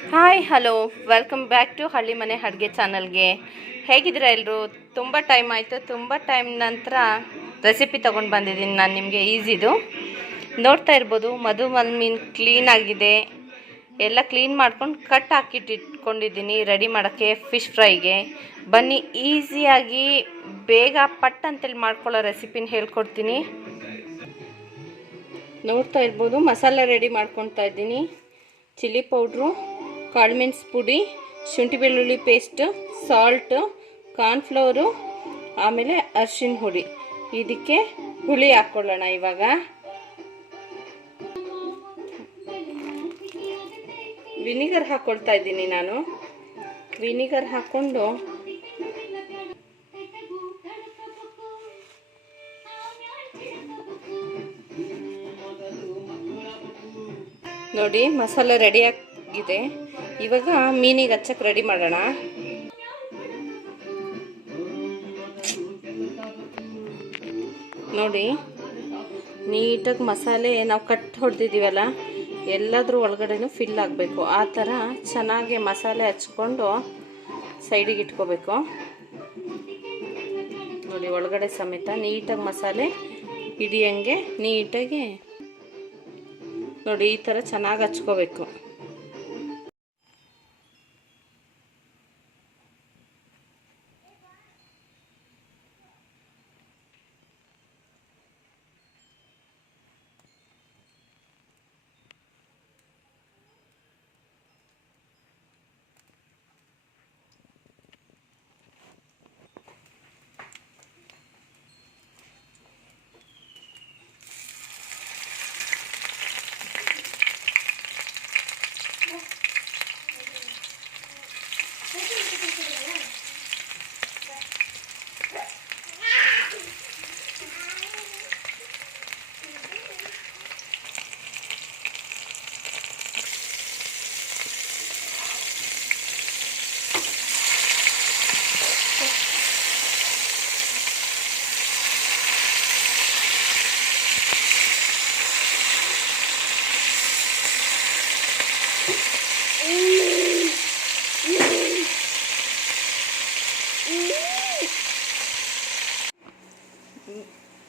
Hi hello welcome back to Halli Mane ಅಡುಗೆ ಚಾನಲ್ಗೆ. ಹೇಗಿದ್ದೀರಾ ಎಲ್ಲರೂ? ತುಂಬ ಟೈಮ್ ಆಯಿತು. ತುಂಬ ಟೈಮ್ ನಂತರ ರೆಸಿಪಿ ತೊಗೊಂಡು ಬಂದಿದ್ದೀನಿ ನಾನು ನಿಮಗೆ. ಈಸಿದು ನೋಡ್ತಾ ಇರ್ಬೋದು. ಮಧುಮಲ್ ಮೀನು ಕ್ಲೀನಾಗಿದೆ. ಎಲ್ಲ ಕ್ಲೀನ್ ಮಾಡ್ಕೊಂಡು ಕಟ್ ಹಾಕಿಟ್ಟಿಟ್ಕೊಂಡಿದ್ದೀನಿ ರೆಡಿ ಮಾಡೋಕ್ಕೆ ಫಿಶ್ ಫ್ರೈಗೆ. ಬನ್ನಿ ಈಸಿಯಾಗಿ ಬೇಗ ಪಟ್ ಅಂತೇಳಿ ಮಾಡ್ಕೊಳ್ಳೋ ರೆಸಿಪಿನ ಹೇಳ್ಕೊಡ್ತೀನಿ. ನೋಡ್ತಾ ಇರ್ಬೋದು, ಮಸಾಲೆ ರೆಡಿ ಮಾಡ್ಕೊತಾ ಇದ್ದೀನಿ. ಚಿಲ್ಲಿ ಪೌಡ್ರು, ಕಾಳುಮೆಣಸು ಪುಡಿ, ಶುಂಠಿ ಬೆಳ್ಳುಳ್ಳಿ ಪೇಸ್ಟ್, ಸಾಲ್ಟು, ಕಾರ್ನ್ಫ್ಲವರು, ಆಮೇಲೆ ಅರಿಶಿನ ಹುಡಿ. ಇದಕ್ಕೆ ಹುಳಿ ಹಾಕ್ಕೊಳ್ಳೋಣ. ಇವಾಗ ವಿನಿಗರ್ ಹಾಕ್ಕೊಳ್ತಾ ಇದ್ದೀನಿ ನಾನು. ವಿನಿಗರ್ ಹಾಕ್ಕೊಂಡು ನೋಡಿ ಮಸಾಲೆ ರೆಡಿ ಆಗಿದೆ. ಇವಾಗ ಮೀನಿಗೆ ಹಚ್ಚಕ್ಕೆ ರೆಡಿ ಮಾಡೋಣ. ನೋಡಿ ನೀಟಾಗಿ ಮಸಾಲೆ ನಾವು ಕಟ್ ಹೊಡೆದಿದ್ದೀವಲ್ಲ ಎಲ್ಲಾದ್ರೂ ಒಳಗಡೆನೂ ಫಿಲ್ ಆಗಬೇಕು. ಆ ಥರ ಚೆನ್ನಾಗಿ ಮಸಾಲೆ ಹಚ್ಕೊಂಡು ಸೈಡಿಗೆ ಇಟ್ಕೋಬೇಕು. ನೋಡಿ ಒಳಗಡೆ ಸಮೇತ ನೀಟಾಗಿ ಮಸಾಲೆ ಹಿಡಿಯಂಗೆ ನೀಟಾಗಿ ನೋಡಿ ಈ ಥರ ಚೆನ್ನಾಗಿ ಹಚ್ಕೋಬೇಕು.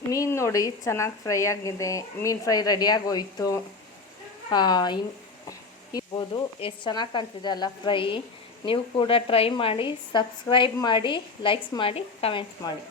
ಮೀನು ನೋಡಿ ಚೆನ್ನಾಗಿ ಫ್ರೈ ಆಗಿದೆ. ಮೀನು ಫ್ರೈ ರೆಡಿಯಾಗಿ ಹೋಯಿತು. ಇರ್ಬೋದು ಎಷ್ಟು ಚೆನ್ನಾಗಿ ಕಾಣ್ತಿದೆ ಅಲ್ಲ ಫ್ರೈ. ನೀವು ಕೂಡ ಟ್ರೈ ಮಾಡಿ, ಸಬ್ಸ್ಕ್ರೈಬ್ ಮಾಡಿ, ಲೈಕ್ಸ್ ಮಾಡಿ, ಕಮೆಂಟ್ಸ್ ಮಾಡಿ.